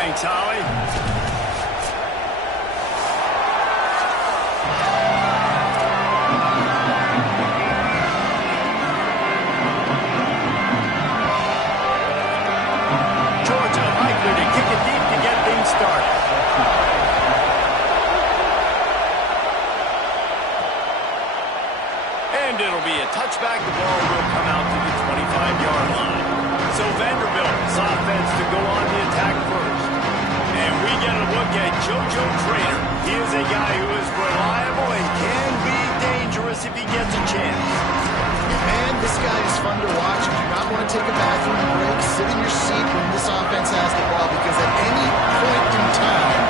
Thanks, Holly. Georgia likely to kick it deep to get things started. And it'll be a touchback. The ball will come out to the 25-yard line. So Vanderbilt's offense to go on the attack first. And we get a look at JoJo Trader. He is a guy who is reliable and can be dangerous if he gets a chance. Man, this guy is fun to watch. You do not want to take a bathroom break. Sit in your seat when this offense has the ball, because at any point in time,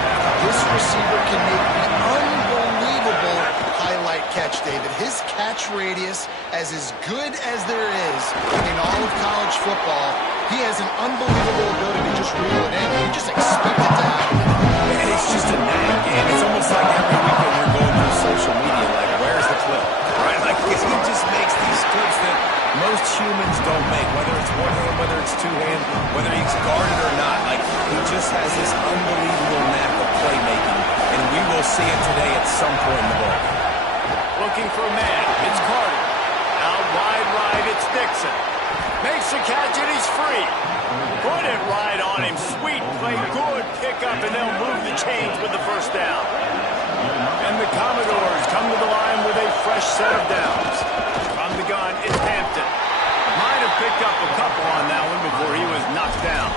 this receiver can make the unbelievable highlight catch, David. His catch radius is as good as there is in all of college football. He has an unbelievable ability to just reel it in. You just expect it to happen. And it's just a knack, and it's almost like every weekend we're going through social media, like, where's the clip? Right? Like, he just makes these clips that most humans don't make, whether it's one hand, whether it's two hand, whether he's guarded or not. Like, he just has this unbelievable knack of playmaking, and we will see it today at some point in the ball. Looking for a man. It's Carter. Out wide right, it's Dixon. Makes the catch, and he's free. Put it right on him. Sweet play, good pickup, and they'll move the chains with the first down. And the Commodores come to the line with a fresh set of downs. From the gun, it's Hampton. Might have picked up a couple on that one before he was knocked down.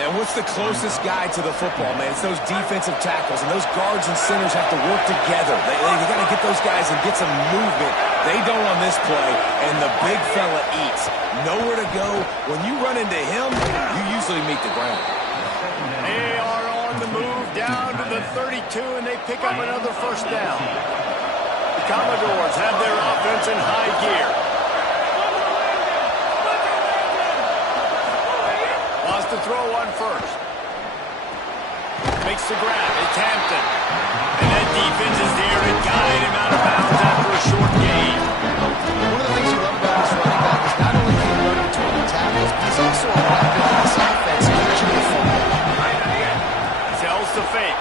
And what's the closest guy to the football, man? It's those defensive tackles, and those guards and centers have to work together. They got to get those guys and get some movement. They don't on this play, and the big fella eats. Nowhere to go. When you run into him, you usually meet the ground. They are on the move down to the 32, and they pick up another first down. The Commodores have their offense in high gear. To throw on first. Makes the grab. It's Hampton. And that defense is there to guide him out of bounds after a short gain. One of the things you love about this running back is not only can he run between the tackles, but he's also a weapon in this offense catching the football. Sells the fake.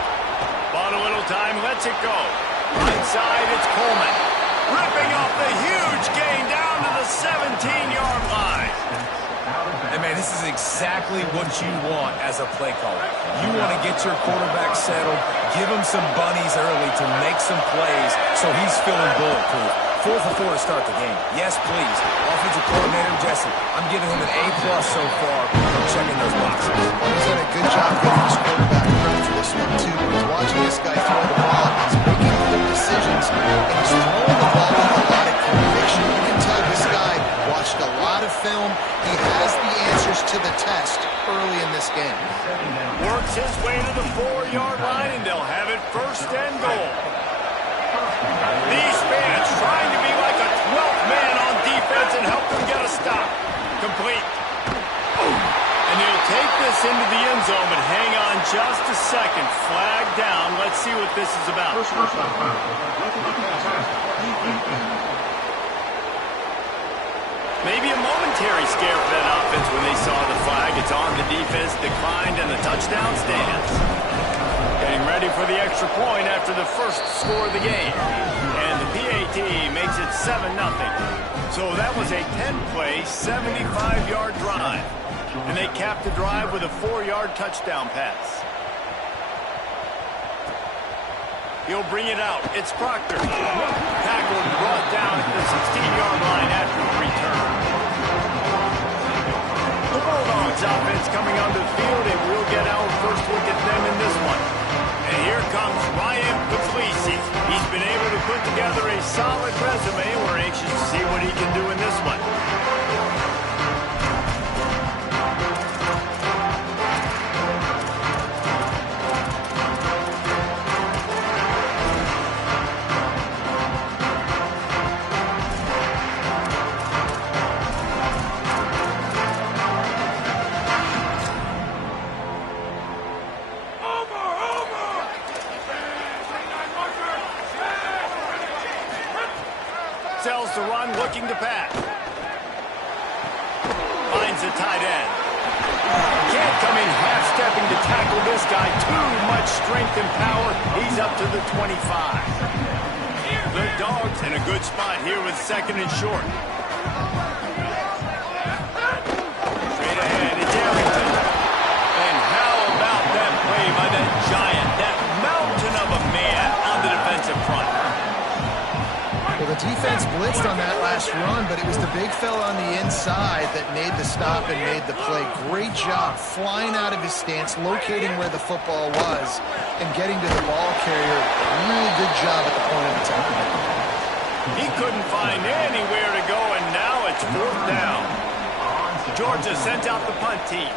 Bought a little time, lets it go. Right side, it's Coleman. Ripping off the huge gain down to the 17-yard line. And, man, this is exactly what you want as a play caller. You want to get your quarterback settled, give him some bunnies early to make some plays so he's feeling bulletproof. 4 for 4 to start the game. Yes, please. Offensive coordinator Jesse, I'm giving him an A+ so far for checking those boxes. Well, he's done a good job getting his quarterback ready for this one, too. He's watching this guy throw the ball. He's making good decisions, and he's throwing the ball with a lot of conviction. You can tell this guy watched a lot of film. He has the answers to the test early in this game. Works his way to the 4-yard line, and they'll have it first and goal. These fans trying to be like a 12th man on defense and help them get a stop. Complete. And he'll take this into the end zone, but hang on just a second. Flag down. Let's see what this is about. Maybe a momentary scare for that offense when they saw the flag. It's on the defense, declined, and the touchdown stands. Getting ready for the extra point after the first score of the game. And the PAT makes it 7-0. So that was a 10-play, 75-yard drive. And they capped the drive with a 4-yard touchdown pass. He'll bring it out. It's Proctor. Tackled and brought down at the 16-yard line after the return. The Bulldogs offense coming onto the field, and we'll get our first look at them in this one. And here comes Ryan Puglisi. He's been able to put together a solid resume. We're anxious to see what he can do in this one. Sells the run, looking to pass. Finds the tight end. Can't come in half-stepping tackle this guy. Too much strength and power. He's up to the 25. The Dogs in a good spot here with second and short. Straight ahead, it's Arrington. And how about that play by that giant, that mountain of a man on the defensive front? Well, the defense blitzed on that last run, but it was the big fella on the inside that made the stop and made the play. Great job flying out of his stance, locating where the football was, and getting to the ball carrier. Really good job at the point of attack. He couldn't find anywhere to go, and now it's fourth down. Georgia sends out the punt team.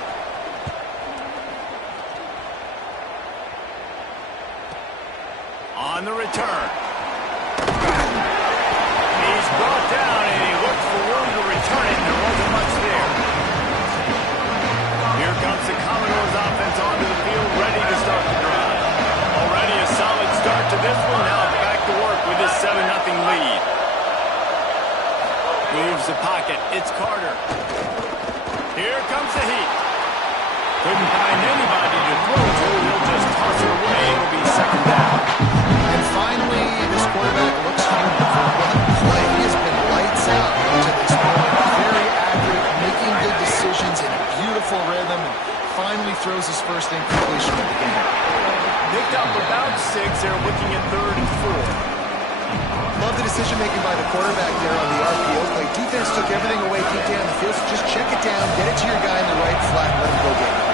On the return. He's brought down, and he looked for room to return it, and there wasn't much there. Here comes the Commodores offense onto the field, ready to start the drive. Already a solid start to this one. Now back to work with this 7-0 lead. Moves the pocket. It's Carter. Here comes the heat. Couldn't find anybody to throw to. He'll just toss it away. It'll be second down. And finally, this quarterback looks human for one play. He has been lights out to this point. Very accurate, making good decisions in a beautiful rhythm, and finally throws his first incompletion of the game. Picked up about 6. They're looking at 3rd and 4. Love the decision-making by the quarterback there on the RPO play. Defense took everything away deep down the field, so just check it down, get it to your guy in the right flat, let him go get it.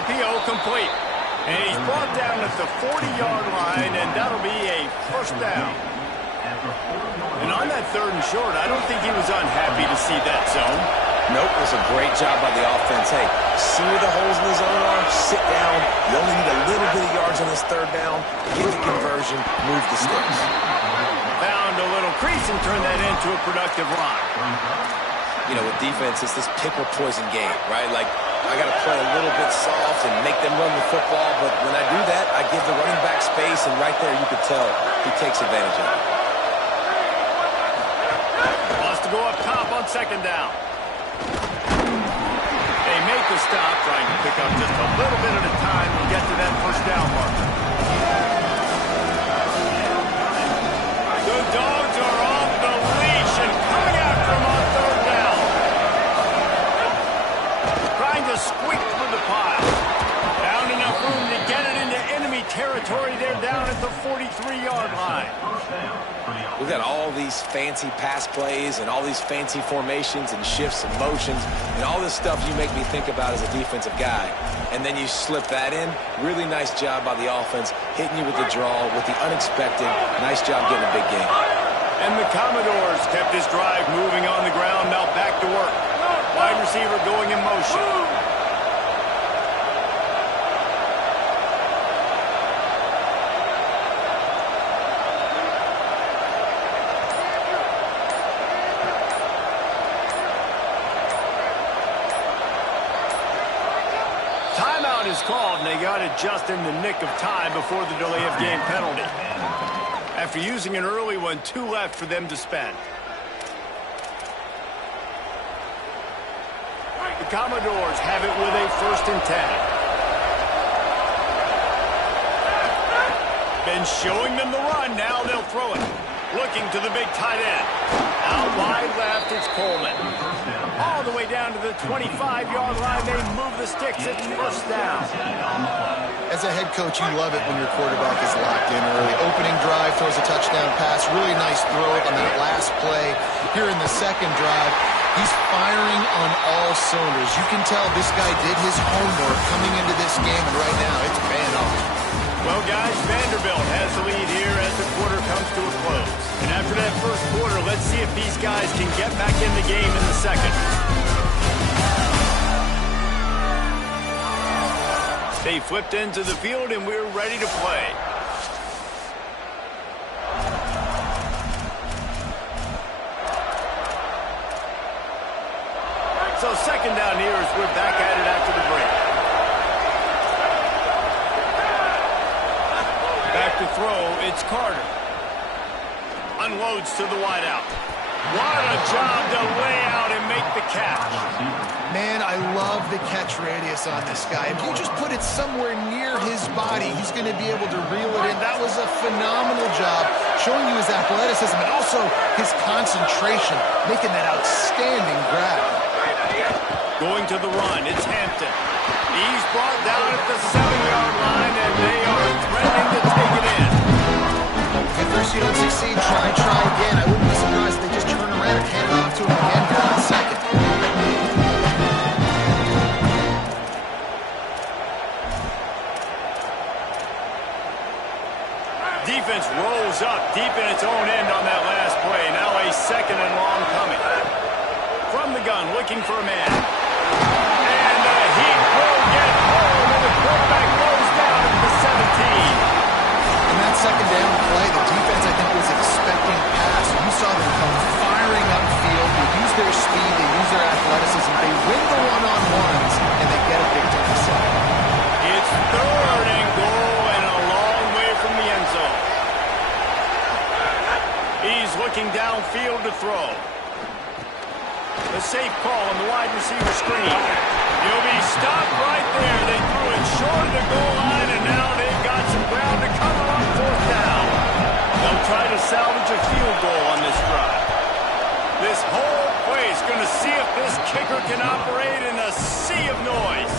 RPO complete. And he's brought down at the 40-yard line, and that'll be a first down. And on that 3rd and short, I don't think he was unhappy to see that zone. Nope, it was a great job by the offense. Hey, see where the holes in the zone are, sit down. You only need a little bit of yards on this 3rd down. Get the conversion, move the sticks. Found a little crease and turned that into a productive run. You know, with defense, it's this pick or poison game, right? Like, I got to play a little bit soft and make them run the football, but when I do that, I give the running back space, and right there you could tell he takes advantage of it. Wants to go up top on second down. They make the stop, trying to pick up just a little bit at a time to get to that first down marker. The Dogs are off the leash and coming after him on 3rd down. Trying to squeak through the pile. Found enough room to get it into enemy territory. They're down at the 43-yard line. We've got all these fancy pass plays and all these fancy formations and shifts and motions and all this stuff you make me think about as a defensive guy. And then you slip that in. Really nice job by the offense, hitting you with the draw, with the unexpected. Nice job getting a big game. And the Commodores kept this drive moving on the ground. Now back to work. Wide receiver going in motion. Is called, and they got it just in the nick of time before the delay of game penalty. After using an early one, 2 left for them to spend. The Commodores have it with a 1st and 10. Been showing them the run, now they'll throw it. Looking to the big tight end. Out wide left, it's Coleman. All the way down to the 25-yard line, they move the sticks, it's first down. As a head coach, you love it when your quarterback is locked in early. Opening drive, throws a touchdown pass, really nice throw on that last play. Here in the second drive, he's firing on all cylinders. You can tell this guy did his homework coming into this game, and right now it's paying off. Well, guys, Vanderbilt has the lead here as the quarter comes to a close. And after that first quarter, let's see if these guys can get back in the game in the second. They flipped into the field, and we're ready to play. So second down here as we're back at it after the break. Back to throw, it's Carter. Unloads to the wideout. What a job to lay out and make make the catch. Man, I love the catch radius on this guy. If you just put it somewhere near his body, he's going to be able to reel it in. That was a phenomenal job, showing you his athleticism and also his concentration, making that outstanding grab. Going to the run, it's Hampton. He's brought down at the 7-yard line, and they are threatening to take it in. At first you don't succeed, try again. I wouldn't be surprised if they just turn around and hand it off to him again here in a second. Defense rolls up deep in its own end on that last play. Now a 2nd and long coming. From the gun, looking for a man. And he will get home, and the quarterback goes down at the 17. In that 2nd down play, the defense, I think, was expecting pass. You saw them come firing upfield. They use their speed. They use their athleticism. They win the one-on-ones, and they get a big turn. It's 3rd and goal and a long way from the end zone. He's looking downfield to throw. A safe call on the wide receiver screen. He'll be stopped right there. They threw it short of the goal line, and now they've got some ground to cover on 4th down. They'll try to salvage a field goal on this drive. This whole place going to see if this kicker can operate in a sea of noise.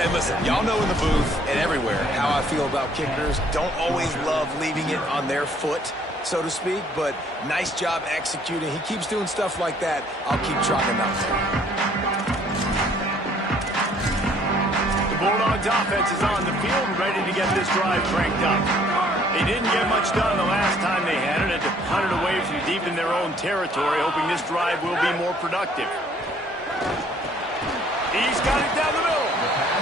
And listen, y'all know in the booth and everywhere how I feel about kickers. Don't always love leaving it on their foot, so to speak, but nice job executing. He keeps doing stuff like that. I'll keep trotting him out there. The Bulldogs offense is on the field, ready to get this drive cranked up. They didn't get much done the last time they had it, and to punt it away from deep in their own territory, hoping this drive will be more productive. He's got it down the middle.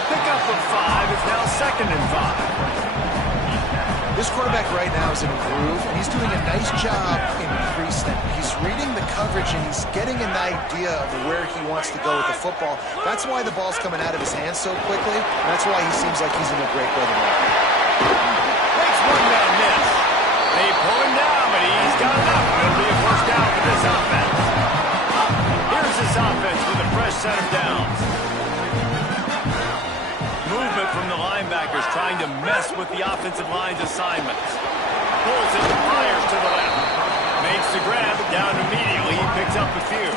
Pickup of 5. It's now 2nd and 5. This quarterback right now is in a groove, and he's doing a nice job in pre-snap. He's reading the coverage, and he's getting an idea of where he wants to go with the football. That's why the ball's coming out of his hands so quickly. That's why he seems like he's in a great rhythm. Makes one down miss. They pull him down, but he's got enough. It'll be a 1st down for this offense. Here's this offense with a fresh set of downs. Movement from the linebackers trying to mess with the offensive line's assignments. Pulls it and fires to the left. Makes the grab, down immediately. He picks up a few.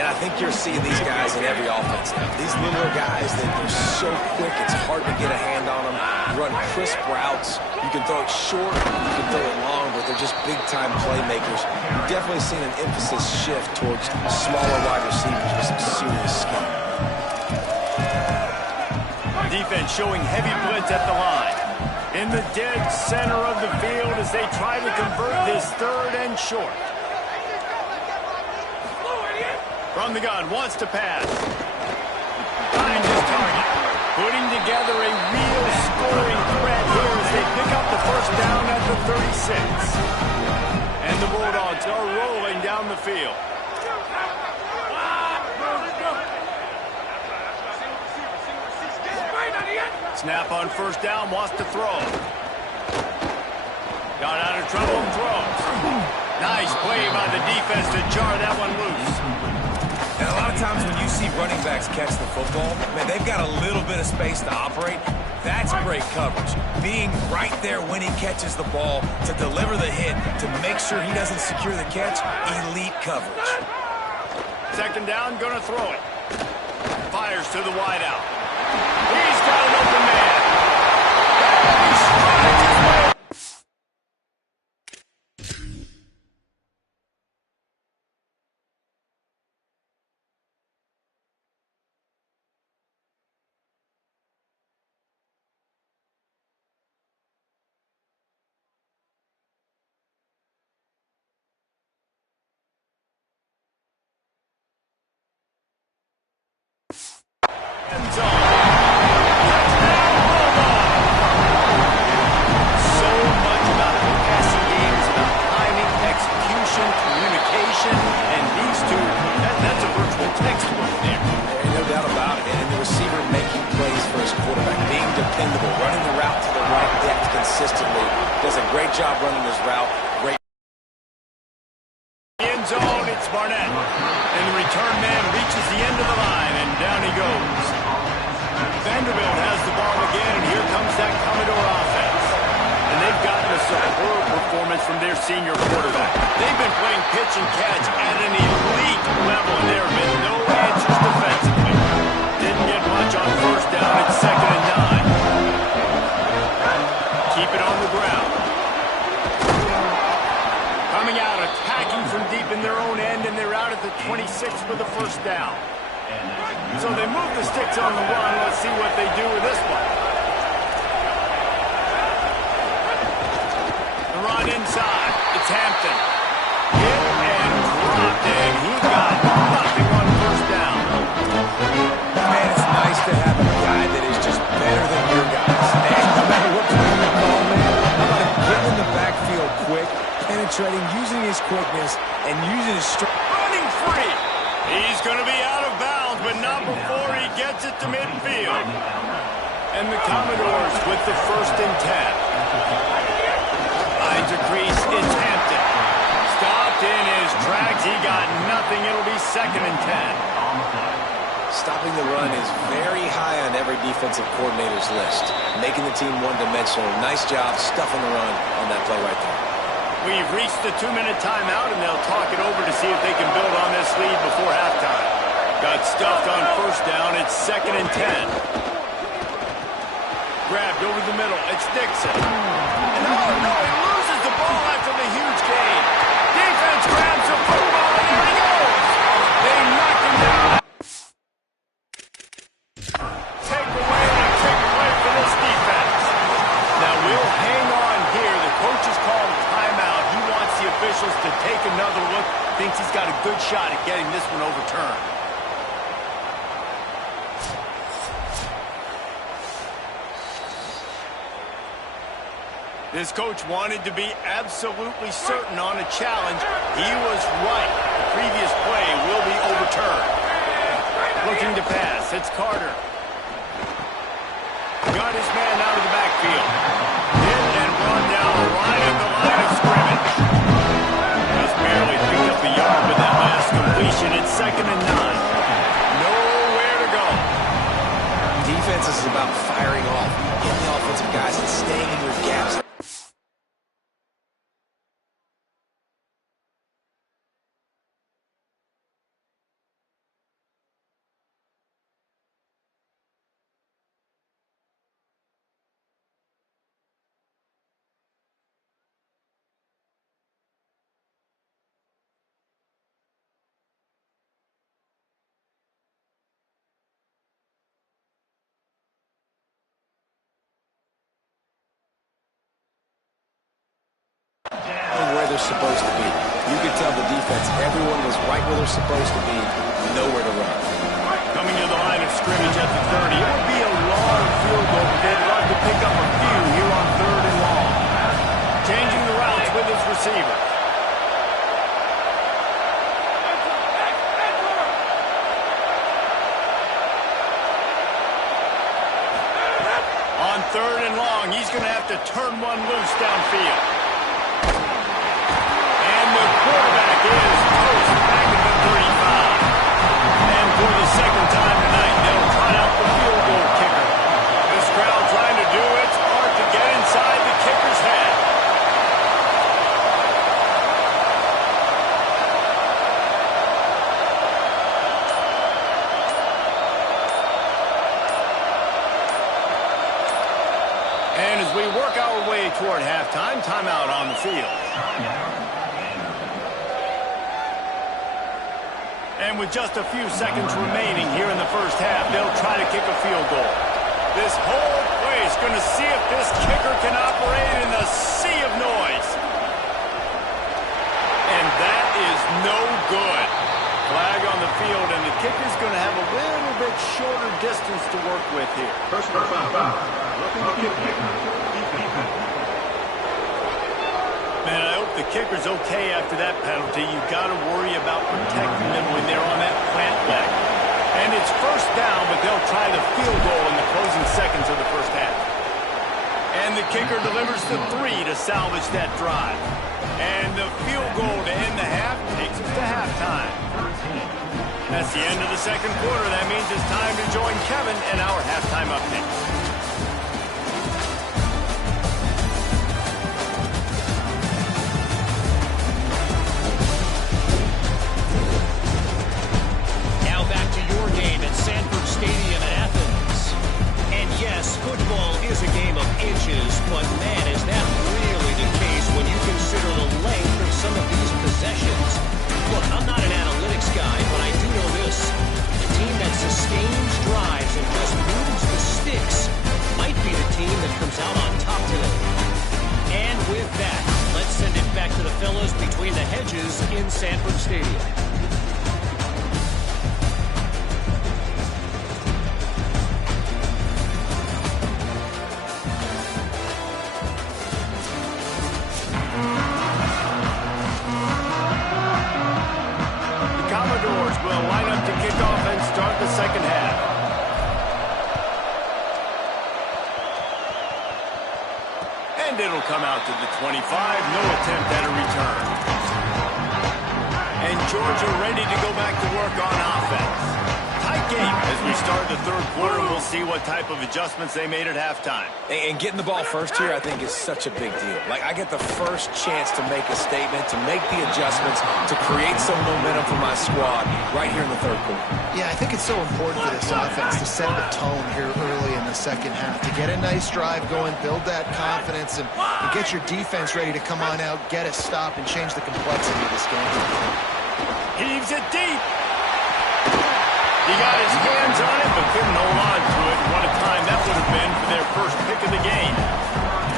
And I think you're seeing these guys in every offense now. These littler guys that are so quick, it's hard to get a hand on them. Run crisp routes. You can throw it short, you can throw it long, but they're just big-time playmakers. You've definitely seen an emphasis shift towards smaller wide receivers with some serious skill. Defense showing heavy blitz at the line. In the dead center of the field as they try to convert this 3rd and short. From the gun, wants to pass. Finds his target. Putting together a real scoring threat here as they pick up the 1st down at the 36. And the Bulldogs are rolling down the field. Snap on 1st down, wants to throw. Got out of trouble and throws. Nice play by the defense to jar that one loose. And a lot of times when you see running backs catch the football, man, they've got a little bit of space to operate. That's great coverage. Being right there when he catches the ball to deliver the hit, to make sure he doesn't secure the catch, elite coverage. 2nd down, gonna throw it. Fires to the wideout. He's got an open man. He strides his way. End zone. So much about the passing game is about timing, execution, communication, and these two, that's a virtual textbook there. Ain't no doubt about it. And the receiver making plays for his quarterback, being dependable, running the route to the right depth consistently. Does a great job running his route. Great. End zone, it's Barnett. And the return man reaches the end of the line, and down he goes. Vanderbilt has the ball again, and here comes that Commodore offense. And they've gotten a superb performance from their senior quarterback. They've been playing pitch and catch at an elite level, and there have been no answers defensively. Didn't get much on first down. It's 2nd and 9. Keep it on the ground. Coming out, attacking from deep in their own end, and they're out at the 26 for the first down. So they move the sticks on the run. Let's see what they do with this one. The run inside. It's Hampton. Hit and dropped, and he got nothing on first down. Man, it's nice to have a guy that is just better than your guys. And no matter what play you call, man, how about him getting in the backfield quick, penetrating, using his quickness, and using his strength. Running free. He's going to be out of bounds, but not before he gets it to midfield. And the Commodores with the 1st and 10. Finds a crease. It's Hampton. Stopped in his tracks. He got nothing. It'll be 2nd and 10. Stopping the run is very high on every defensive coordinator's list. Making the team one-dimensional. Nice job stuffing the run on that play right there. We've reached the 2-minute timeout, and they'll talk it over to see if they can build on this lead before halftime. Got stuffed on first down. It's 2nd and 10. Grabbed over the middle. It's Dixon. And oh, no, he loses the ball after the huge gain. Defense grabs the football, and there he goes. They knocked him down. Take away for this defense. Now we'll hang on here. The coach has called a timeout. He wants the officials to take another look. Thinks he's got a good shot at getting this one overturned. This coach wanted to be absolutely certain on a challenge. He was right. The previous play will be overturned. Looking to pass. It's Carter. Got his man out of the backfield. Hit and run down right at the line of scrimmage. Just barely picked up the yard with that last completion. It's 2nd and 9. Nowhere to go. Defense is about firing off, getting the offensive guys and staying in your gaps. Where they're supposed to be. You could tell the defense, everyone was right where they're supposed to be, nowhere to run. Coming to the line of scrimmage at the 30. It would be a long field goal, but they'd love to pick up a few here on 3rd and long. Changing the routes with his receiver. On 3rd and long, he's going to have to turn one loose downfield. The quarterback is post back at the 35. And for the 2nd time tonight, they'll try out the field goal kicker. This crowd trying to do its part to get inside the kicker's head. And as we work our way toward halftime, timeout on the field. And with just a few seconds remaining here in the first half, they'll try to kick a field goal. This whole place going to see if this kicker can operate in the sea of noise. And that is no good. Flag on the field, and the kicker's going to have a little bit shorter distance to work with here. Personal foul. Looking to kick defense. Man, I hope the kicker's okay after that penalty. You've got to worry about protecting them when they're on that plant leg. And it's first down, but they'll try the field goal in the closing seconds of the first half. And the kicker delivers the 3 to salvage that drive. And the field goal to end the half takes us to halftime. That's the end of the second quarter. That means it's time to join Kevin in our halftime updates. Stadium in Athens. And yes, football is a game of inches, but man, is that really the case when you consider the length of some of these possessions. Look, I'm not an analytics guy, but I do know this. The team that sustains drives and just moves the sticks might be the team that comes out on top today. And with that, let's send it back to the fellas between the hedges in Sanford Stadium. Will line up to kick off and start the second half. And it'll come out to the 25. No attempt at a return. And Georgia ready to go back to work on offense. Tight game as we start the third quarter. We'll see what type of adjustments they made at halftime. And getting the ball first here, I think, is such a big deal. Like, I get the first chance to make a statement, to make the adjustments, to create some momentum for my squad right here in the third quarter. Yeah, I think it's so important for this offense to set the tone here early in the second half, to get a nice drive going, build that confidence, and get your defense ready to come on out, get a stop, and change the complexity of this game. Heaves it deep. He got his hands on it, but couldn't hold on to it. What a time that would have been for their first pick of the game.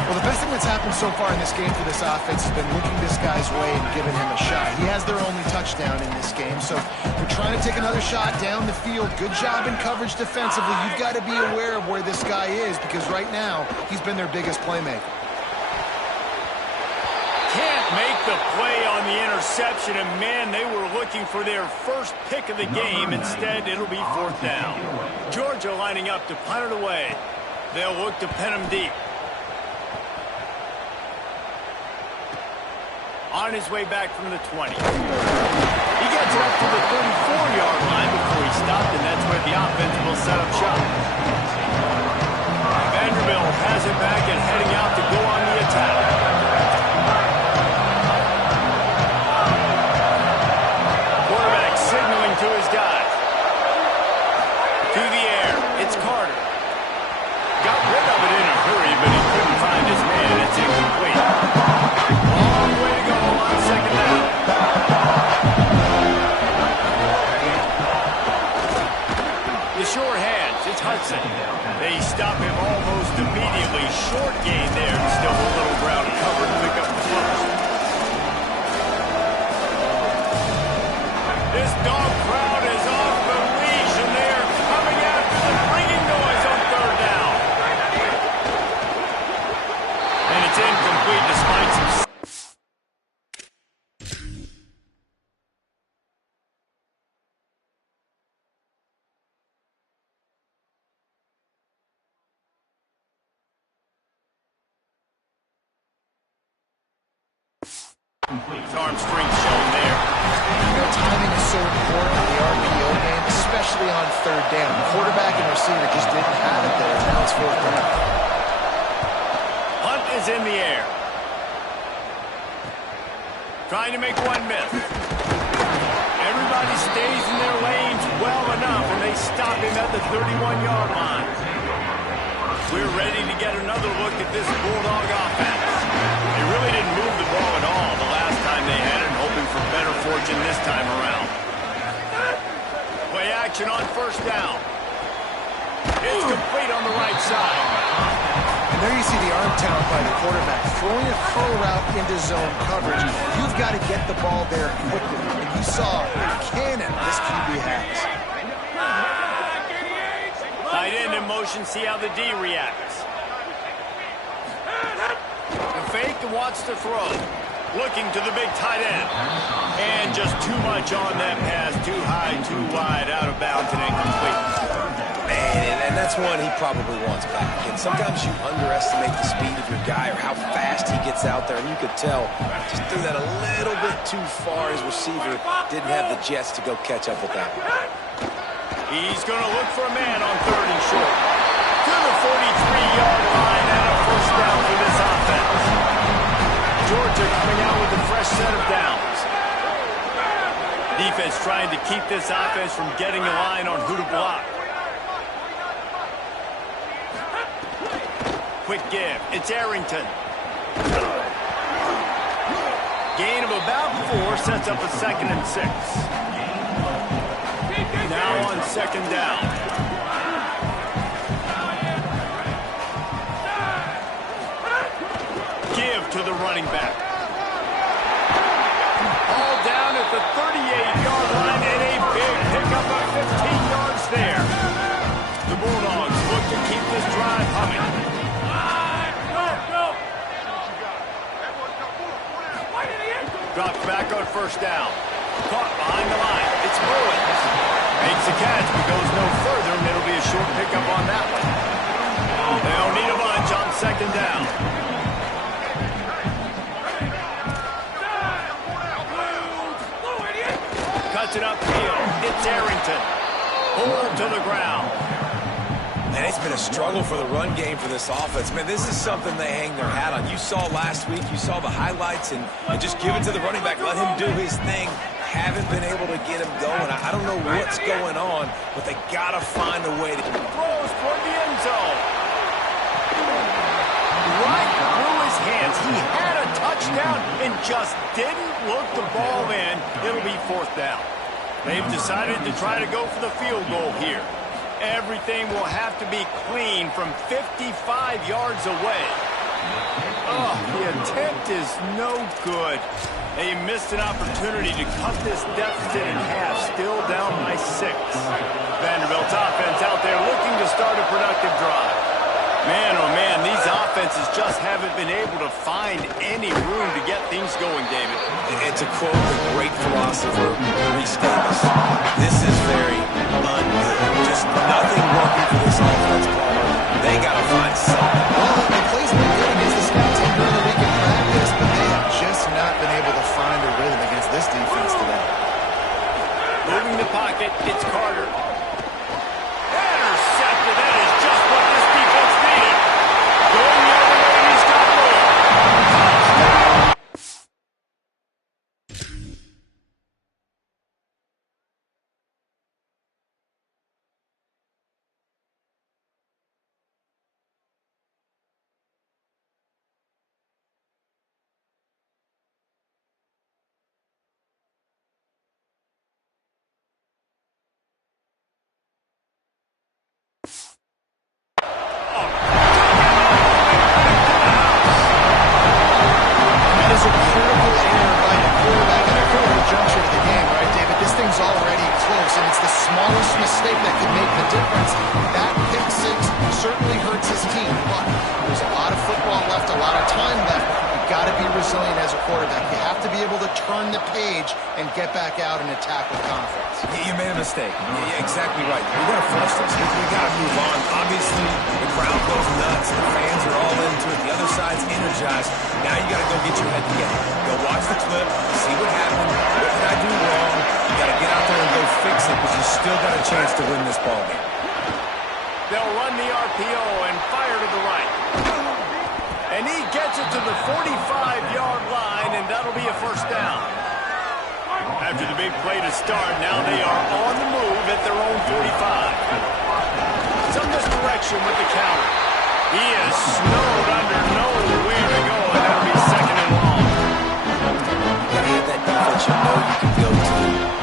Well, the best thing that's happened so far in this game for this offense has been looking this guy's way and giving him a shot. He has their only touchdown in this game, so we're trying to take another shot down the field. Good job in coverage defensively. You've got to be aware of where this guy is, because right now he's been their biggest playmaker. Can't make the play on the interception, and man, they were looking for their first pick of the game. Instead, it'll be fourth down. Georgia lining up to punt it away. They'll look to pin him deep. On his way back from the 20. He gets it up to the 34-yard line before he stopped, and that's where the offense will set up shop. Vanderbilt has it back and heading out to go on the attack. Signaling to his guys. To the air. It's Carter. Got rid of it in a hurry, but he couldn't find his man. It's incomplete. Long way to go on second down. The sure hands. It's Hudson. They stop him almost immediately. Short gain there. Still a little ground covered. Pick up the first. This dog crowd is off the leash, and they are coming after the ringing noise on third down. And it's incomplete despite some... His arm strength shown there. Timing is so important in the RPO game, especially on third down. The quarterback and receiver just didn't have it there. Now it's fourth down. Hunt is in the air. Trying to make one miss. Everybody stays in their lanes well enough, and they stop him at the 31-yard line. We're ready to get another look at this Bulldog offense. They really didn't move the ball at all the last time they had it, hoping for better fortune this time around. Play action on first down. It's complete on the right side. And there you see the arm talent by the quarterback, throwing a full route into zone coverage. You've got to get the ball there quickly. And you saw the cannon this QB has. Tight end in motion, see how the D reacts. The fake and wants to throw. Looking to the big tight end. And just too much on that pass. Too high, too wide, out of bounds, and incomplete. Man, and that's That's one he probably wants back. And sometimes you underestimate the speed of your guy or how fast he gets out there, and you could tell just threw that a little bit too far. His receiver didn't have the jets to go catch up with that one. He's going to look for a man on 3rd and short. To the 43-yard line and a first down for this offense. Georgia coming out with a fresh set of downs. Defense trying to keep this offense from getting a line on who to block. Quick give. It's Arrington. Gain of about 4 sets up a 2nd and 6. Now on 2nd down. Give to the running back. All down at the 38-yard line and a big pickup of 15 yards there. The Bulldogs look to keep this drive humming. Drops back on 1st down. Caught behind the line. It's Owens. Makes the catch, but goes no further, and it'll be a short pickup on that one. They don't need a bunch on 2nd down. Cuts it upfield. It's Arrington. Pulled to the ground. And it's been a struggle for the run game for this offense. Man, this is something they hang their hat on. You saw last week, you saw the highlights, and just give it to the running back. Let him do his thing. Haven't been able to get him going. I don't know what's going on, but they got to find a way to... Throws toward the end zone. Right through his hands. He had a touchdown and just didn't look the ball in. It'll be 4th down. They've decided to try to go for the field goal here. Everything will have to be clean from 55 yards away. Oh, the attempt is no good. They missed an opportunity to cut this deficit in half, still down by 6. Vanderbilt's offense out there looking to start a productive drive. Man, oh man, these offenses just haven't been able to find any room to get things going, David. And to quote the great philosopher, Reese Davis, this is very ungood. Just nothing working for this offense, Palmer. They got to find something. Well, the plays been good against the scout team during the week in practice, but they have just not been able to find a rhythm against this defense today. Moving the pocket, it's Carter. Intercepted. That is just what this defense needed. Going the other way, and he's got more. Get back out and attack with confidence. You made a mistake. You're exactly right. We got to flush this. We got to move on. Obviously, the crowd goes nuts. The fans are all into it. The other side's energized. Now you got to go get your head together. Go watch the clip. See what happened. What did I do wrong? You got to get out there and go fix it because you still got a chance to win this ball game. They'll run the RPO and fire to the right. And he gets it to the 45-yard line, and that'll be a first down. After the big play to start, now they are on the move at their own 45. Some misdirection with the counter. He is snowed under, nowhere to go, and that'll be 2nd and long. You got to have that defense you know you can go to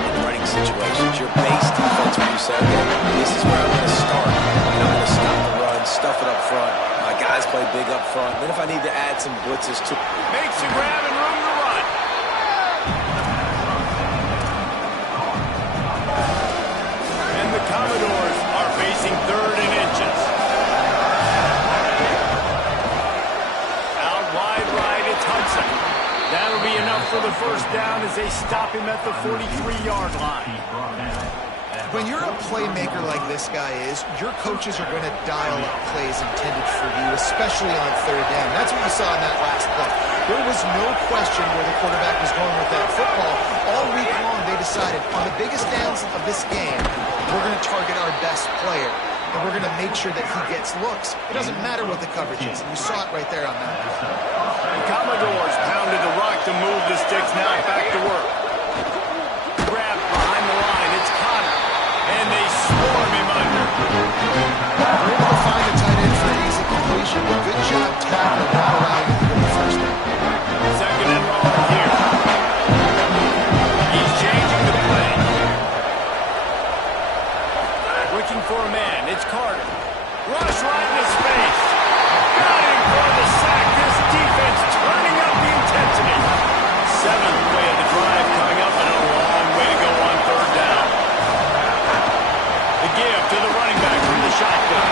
in running situations. Your base defense when you say, okay, this is where I'm going to start. And I'm going to stop the run, stuff it up front. My guys play big up front. Then if I need to add some blitzes to... Makes the grab and room to run. The Commodores are facing 3rd and inches. Out wide right, it's Hudson. That'll be enough for the first down as they stop him at the 43-yard line. When you're a playmaker like this guy is, your coaches are going to dial up plays intended for you, especially on third down. That's what you saw in that last play. There was no question where the quarterback was going with that football. All week long, they decided, on the biggest downs of this game, we're going to target our best player, and we're going to make sure that he gets looks. It doesn't matter what the coverage is, and you saw it right there on that. The Commodores pounded the rock to move the sticks. Now back to work. Grab behind the line. It's Connor. And they swarm him under. They're able to find the tight end for an easy completion. Good job tackling, not allowing him to get the first down. Second and long here. He's changing the play. Looking for a man. It's Carter. Rush right in his face. Got him for the sack. This defense turning up the intensity. Seventh play of the drive coming up, and a long way to go on third down. The give to the running back from the shotgun.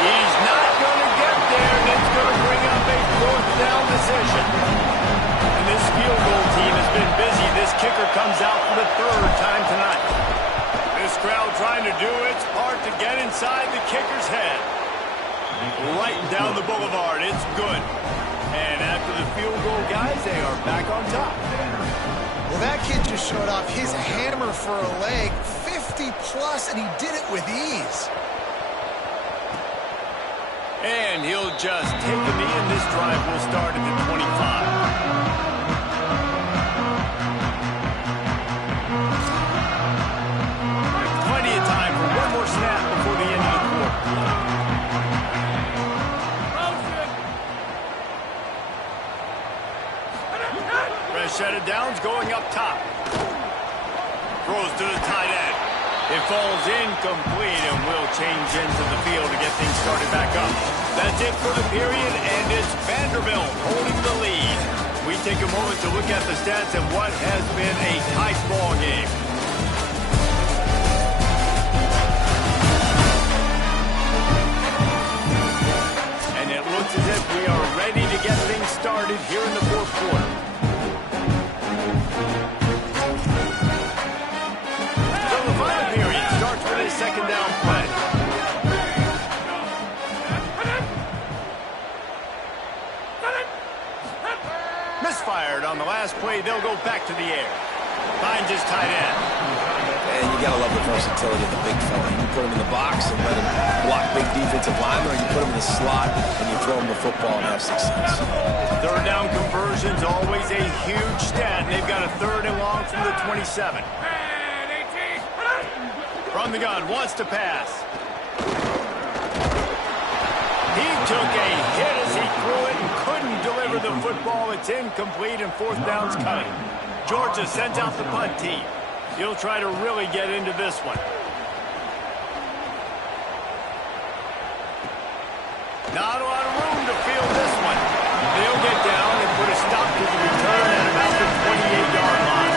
He's not going to get there, and it's going to bring up a fourth down decision. And this field goal team has been busy. This kicker comes out for the third time tonight. This crowd trying to do its part to get inside the kicker's head. Right down the boulevard. It's good. And after the field goal, guys, they are back on top. Well, that kid just showed off his hammer for a leg, 50 plus, and he did it with ease. And he'll just take a knee, and this drive will start at the 25. Plenty of time for one more snap before the end of the quarter. Set of downs going up top. Throws to the tight end. It falls incomplete and will change into the field to get things started back up. That's it for the period, and it's Vanderbilt holding the lead. We take a moment to look at the stats of what has been a tight ball game. And it looks as if we are ready to get things started here in the fourth quarter. Second down play. Misfired on the last play. They'll go back to the air. Finds his tight end. And you got to love the versatility of the big fella. You put him in the box and let him block big defensive linemen, or you put him in the slot and you throw him the football and have success. Third down conversion's always a huge stat. They've got a third and long from the 27. From the gun, wants to pass. He took a hit as he threw it and couldn't deliver the football. It's incomplete and fourth down's coming. Georgia sends out the punt team. He'll try to really get into this one. Not a lot of room to field this one. They'll get down and put a stop to the return at about the 28-yard line.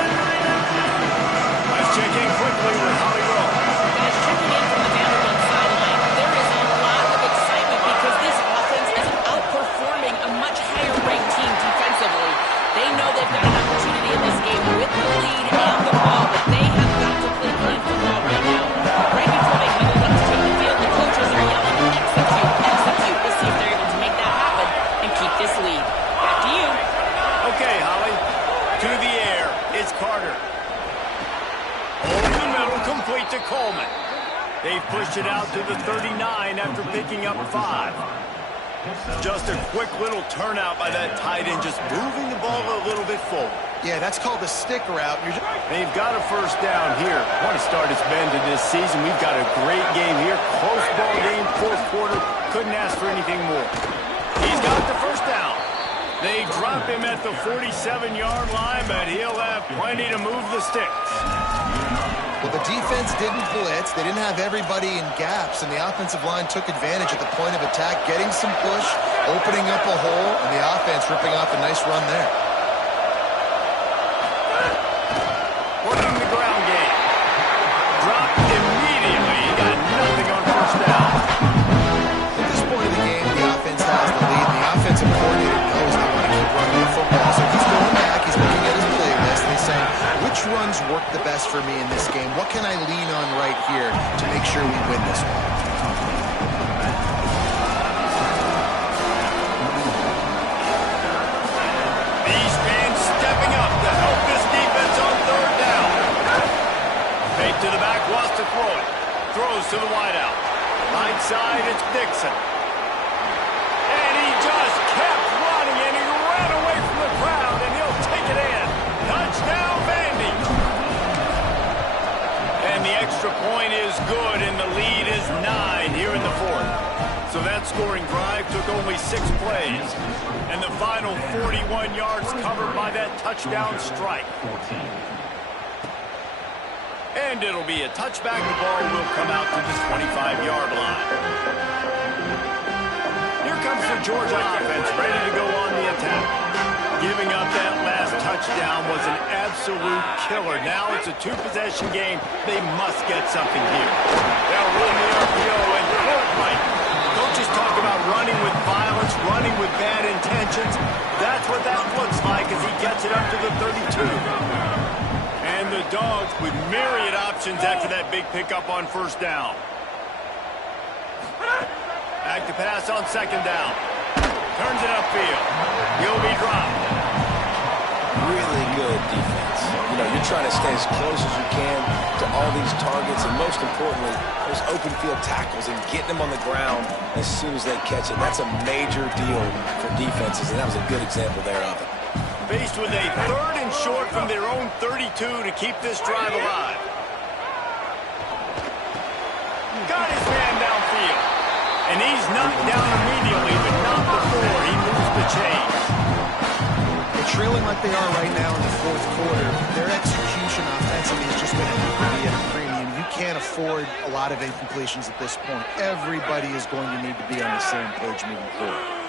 Let's check in quickly with Holly Rowe. Guys, checking in from the Vanderbilt sideline, there is a lot of excitement because this offense is outperforming a much higher-ranked team defensively. They know they've got an opportunity in this game with the lead and the ball, but they have got to play clean football right now. Right before they huddle up to take the field, the coaches are yelling, execute, execute. We'll see if they're able to make that happen and keep this lead. Back to you. Okay, Holly. To the air. It's Carter. Over the middle, complete to Coleman. They've pushed it out to the 39 after picking up 5. Just a quick little turnout by that tight end, just moving the ball a little bit forward. Yeah, that's called a stick route. They've got a first down here. What a start it's been to this season. We've got a great game here. Close ball game, fourth quarter. Couldn't ask for anything more. He's got the first down. They drop him at the 47-yard line, but he'll have plenty to move the sticks. Well, the defense didn't blitz. They didn't have everybody in gaps, and the offensive line took advantage at the point of attack, getting some push, opening up a hole, and the offense ripping off a nice run there. Working the ground game. Dropped immediately. He got nothing on first down. At this point of the game, the offense has the lead, and the offensive coordinator knows they want to keep running the football. So he's going back, he's looking at his play list, and he's saying, which runs work the best for me in this game? What can I lean on right here to make sure we win this one. These fans stepping up to help this defense on third down. Fake to the back, wants to throw it. Throws to the wideout. Right side, it's Dixon. And he just kept running, and he ran away from the crowd, and he'll take it in. Touchdown, Vandy. And the extra point is good, and the lead is 9 here in the fourth. So that scoring drive took only 6 plays, and the final 41 yards covered by that touchdown strike. And it'll be a touchback. The ball will come out to the 25-yard line. Here comes the Georgia offense, ready to go on the attack. Giving up that last touchdown was an absolute killer. Now it's a 2-possession game. They must get something here. They'll run the RPO and throw it right. Coaches talk about running with violence, running with bad intentions. That's what that looks like as he gets it up to the 32. And the Dogs with myriad options after that big pickup on first down. Back to pass on second down. Turns it upfield. He'll be dropped. Really good defense. You know, you're trying to stay as close as you can to all these targets, and most importantly, those open field tackles and getting them on the ground as soon as they catch it. That's a major deal for defenses, and that was a good example there of it. Faced with a third and short from their own 32 to keep this drive alive. Got his man downfield. And he's knocked down immediately, but not before he moves the chains. They're trailing like they are right now in the fourth quarter. Their execution offensively is just going to need to be at a premium. You can't afford a lot of incompletions at this point. Everybody is going to need to be on the same page moving forward.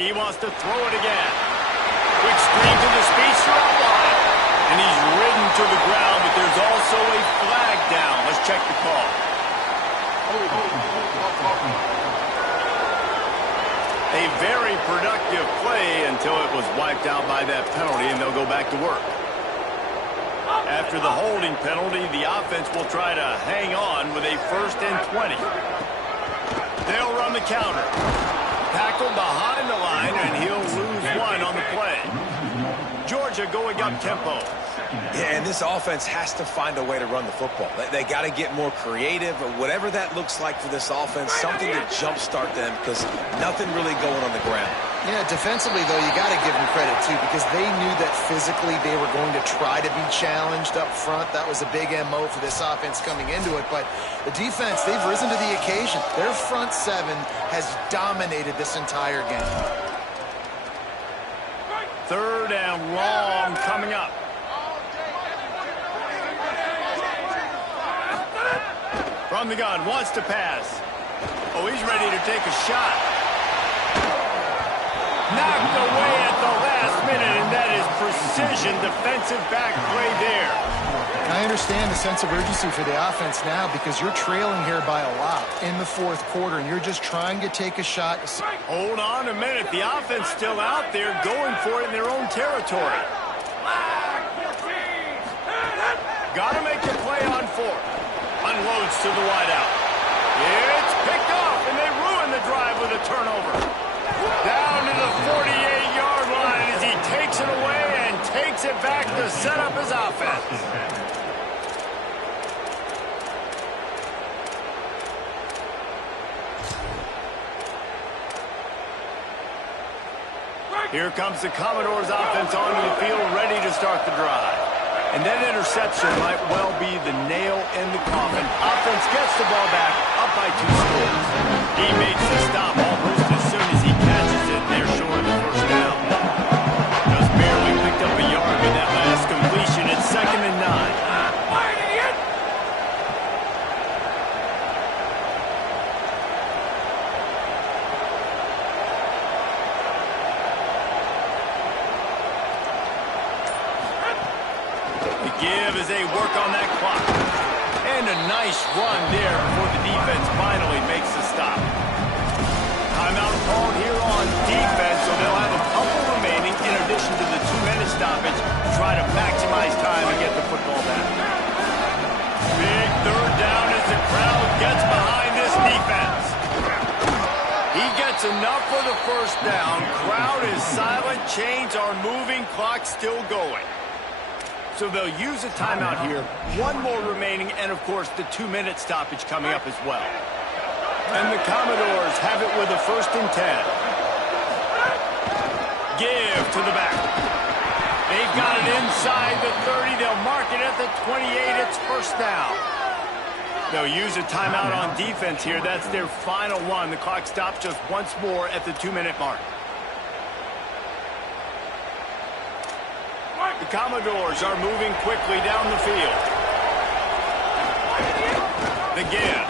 He wants to throw it again. Quick screen to the speedster out wide. And he's ridden to the ground, but there's also a flag down. Let's check the call. A very productive play until it was wiped out by that penalty, and they'll go back to work. After the holding penalty, the offense will try to hang on with a 1st and 20. They'll run the counter. Tackled behind the line, and he'll lose 1 on the play. Georgia going up tempo. Yeah, and this offense has to find a way to run the football. They got to get more creative, or whatever that looks like for this offense, something to jumpstart them, because nothing really going on the ground. Yeah, defensively, though, you got to give them credit, too, because they knew that physically they were going to try to be challenged up front. That was a big MO for this offense coming into it. But the defense, they've risen to the occasion. Their front 7 has dominated this entire game. 3rd and long coming up. From the gun, wants to pass. Oh, he's ready to take a shot. Knocked away at the last minute, and that is precision defensive back play there. I understand the sense of urgency for the offense now because you're trailing here by a lot in the fourth quarter, and you're just trying to take a shot. Hold on a minute. The offense still out there going for it in their own territory. Got to make the play on 4th. Unloads to the wideout. It's picked off, and they ruin the drive with a turnover. Down to the 48-yard line as he takes it away and takes it back to set up his offense. Here comes the Commodores offense onto the field, ready to start the drive. And that interception might well be the nail in the coffin. Offense gets the ball back, up by 2 scores. He makes the stop almost as soon as he catches it. They're short of the first down. Just barely picked up a yard with that last completion. It's 2nd and 9. Give as they work on that clock. And a nice run there before the defense finally makes the stop. Timeout called here on defense, so they'll have a couple remaining in addition to the 2-minute stoppage to try to back That's enough for the first down. Crowd is silent. Chains are moving. Clock still going. So they'll use a timeout here. One more remaining, and, of course, the 2-minute stoppage coming up as well. And the Commodores have it with a 1st and 10. Give to the back. They've got it inside the 30. They'll mark it at the 28. It's 1st down. They'll use a timeout on defense here. That's their final one. The clock stops just once more at the 2-minute mark. The Commodores are moving quickly down the field. The give.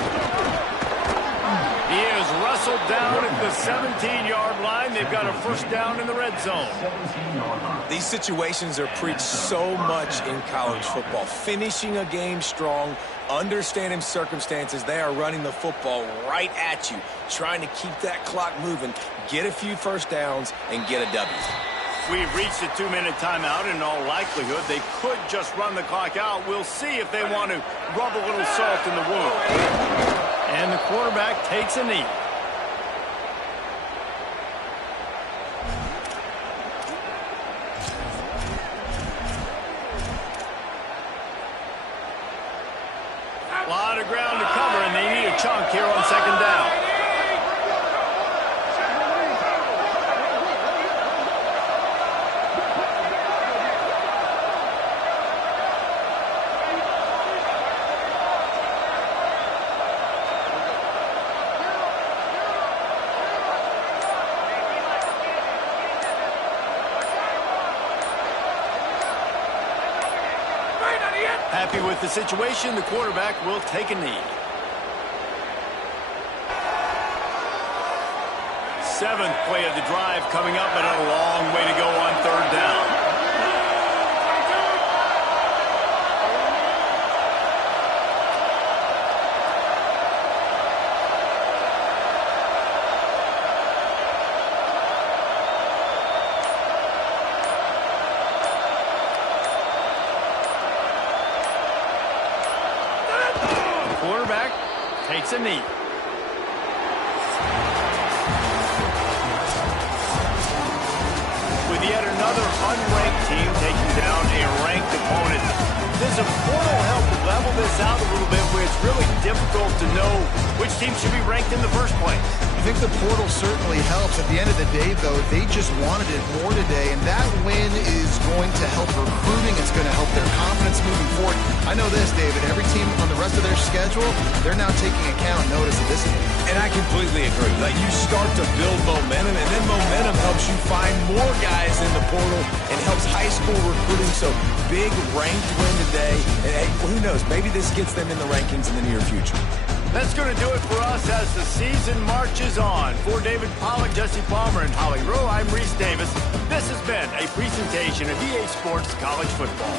He is wrestled down at the 17-yard line. They've got a 1st down in the red zone. These situations are preached so much in college football. Finishing a game strong, understanding circumstances. They are running the football right at you, trying to keep that clock moving, get a few 1st downs, and get a W. We've reached a 2-minute timeout. In all likelihood, they could just run the clock out. We'll see if they want to rub a little salt in the wound. And the quarterback takes a knee. A lot of ground to cover, and they need a chunk here on 2nd down. Happy with the situation, the quarterback will take a knee. 7th play of the drive coming up, and a long way to go on 3rd down. Quarterback takes a knee. With yet another unranked team taking down a ranked opponent. Does a portal help level this out a little bit where it's really difficult to know which team should be ranked in the first place? I think the portal certainly helps. At the end of the day, though, they just wanted it more today, and that win is going to help recruiting. It's going to help their confidence moving forward. I know this, David. Every team on the rest of their schedule, they're now taking account notice of this game. And I completely agree. Like, you start to build momentum, and then momentum helps you find more guys in the portal and helps high school recruiting. So, big ranked win today. And hey, who knows? Maybe this gets them in the rankings in the near future. That's going to do it for us as the season marches on. For David Pollack, Jesse Palmer, and Holly Rowe, I'm Reese Davis. This has been a presentation of EA Sports College Football.